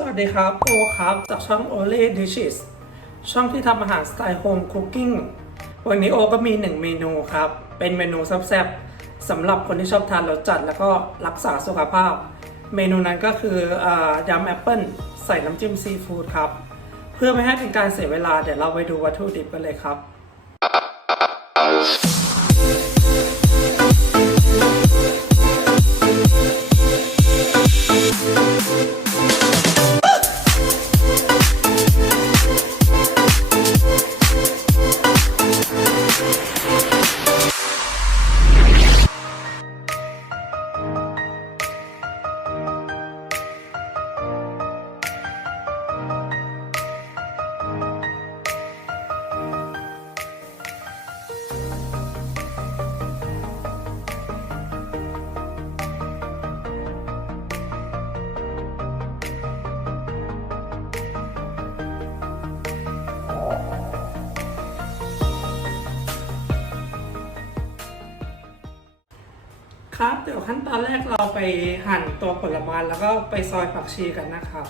สวัสดีครับโอครับ จากช่อง o l e Dishes ช่องที่ทำอาหารสไตล์โฮมคุกกิ้งวันนี้โอก็มี1เมนูครับ เป็นเมนูแซ่บๆสำหรับคนที่ชอบทานรสจัดแล้วก็รักษาสุขภาพ เมนูนั้นก็คืออยำแอปเปิลใส่น้ำจิ้มซีฟู้ดครับ เพื่อไม่ให้เป็นการเสียเวลาเดี๋ยวเราไปดูวัตถุดิบกันเลยครับ ครับ เดี๋ยวขั้นตอนแรกเราไปหั่นตัวผลไม้แล้วก็ไปซอยผักชีกันนะครับ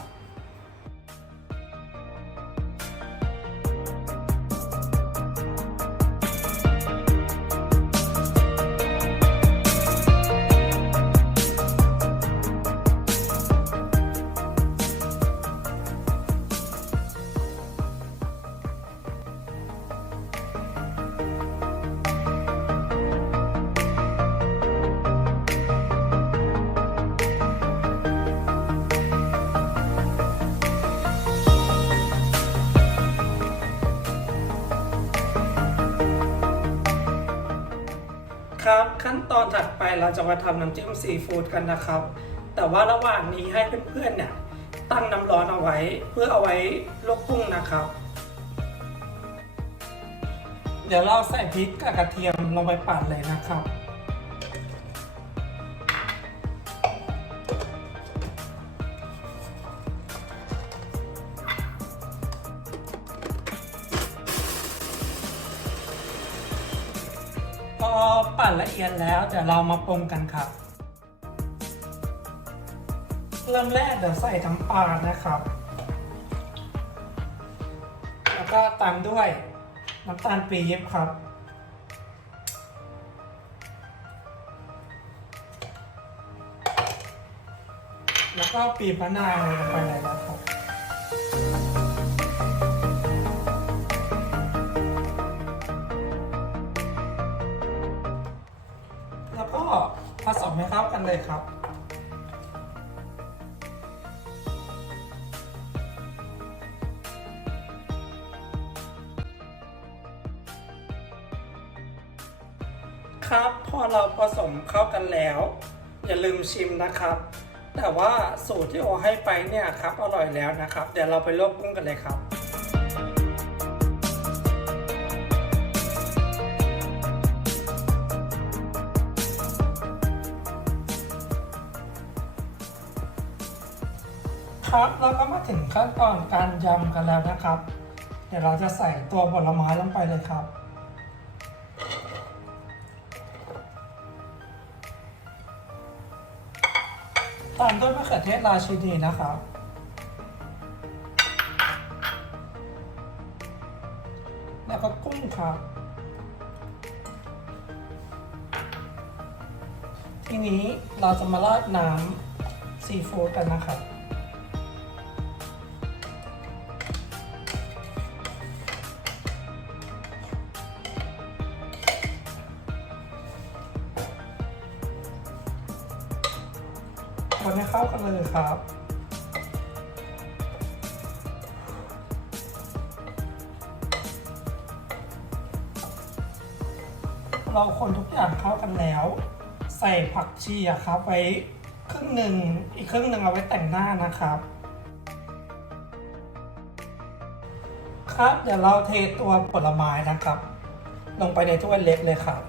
ครับ ขั้นตอนถัดไปเราจะมาทำน้ำจิ้มซีฟู้ดกันนะครับ แต่ว่าระหว่างนี้ให้เพื่อนๆเนี่ยตั้งน้ำร้อนเอาไว้เพื่อเอาไว้ลวกกุ้งนะครับ เดี๋ยวเราใส่พริกกับกระเทียมลงไปปั่นเลยนะครับ ปั่นละเอียดแล้วเดี๋ยวเรามาปรุงกันครับ เริ่มแรกเดี๋ยวใส่น้ำปลานะครับ แล้วก็ตามด้วยน้ำตาลปี๊บครับ แล้วก็ปีบมะนาวลงไปเลยนะครับ ผสมให้เข้ากันเลยครับครับพอเราผสมเข้ากันแล้ว อย่าลืมชิมนะครับ แต่ว่าสูตรที่โอให้ไปเนี่ยครับอร่อยแล้วนะครับ เดี๋ยวเราไปลวกกุ้งกันเลยครับ ครับเราก็มาถึงขั้นตอนการยำกันแล้วนะครับ เดี๋ยวเราจะใส่ตัวผลไม้ลงไปเลยครับ ตามด้วยมะเขือเทศราชินีนะครับ แล้วก็กุ้งครับ ทีนี้เราจะมาราดน้ำซีฟู้ดกันนะครับ ให้เข้ากันเลยครับเราคนทุกอย่างเข้ากันแล้ว ใส่ผักชีอะครับไว้ครึ่งหนึ่งอีกครึ่งหนึ่งเอาไว้แต่งหน้านะครับ ครับเดี๋ยวเราเทตัวผลไม้นะครับ ลงไปในถ้วยเล็กเลยครับ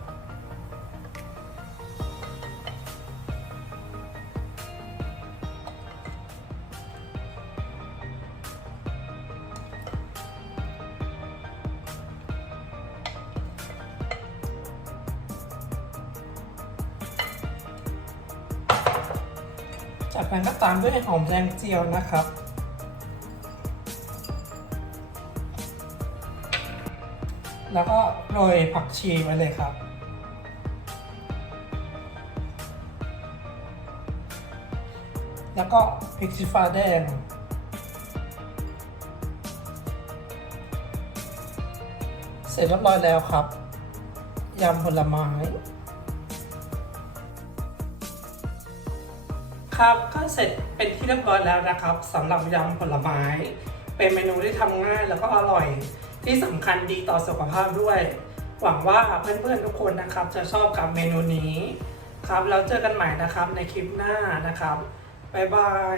จากนั้นก็ตามด้วยหอมแดงเจียวนะครับ แล้วก็โรยผักชีไปเลยครับ แล้วก็พริกชี้ฟ้าแดงเสร็จเรียบร้อยแล้วครับยำผลไม้ ครับ ก็เสร็จเป็นที่เรียบร้อยแล้วนะครับสำหรับยำผลไม้ เป็นเมนูที่ทำง่ายแล้วก็อร่อย ที่สำคัญดีต่อสุขภาพด้วย หวังว่าเพื่อนๆทุกคนนะครับ จะชอบกับเมนูนี้ครับแล้วเจอกันใหม่นะครับในคลิปหน้านะครับบ๊ายบาย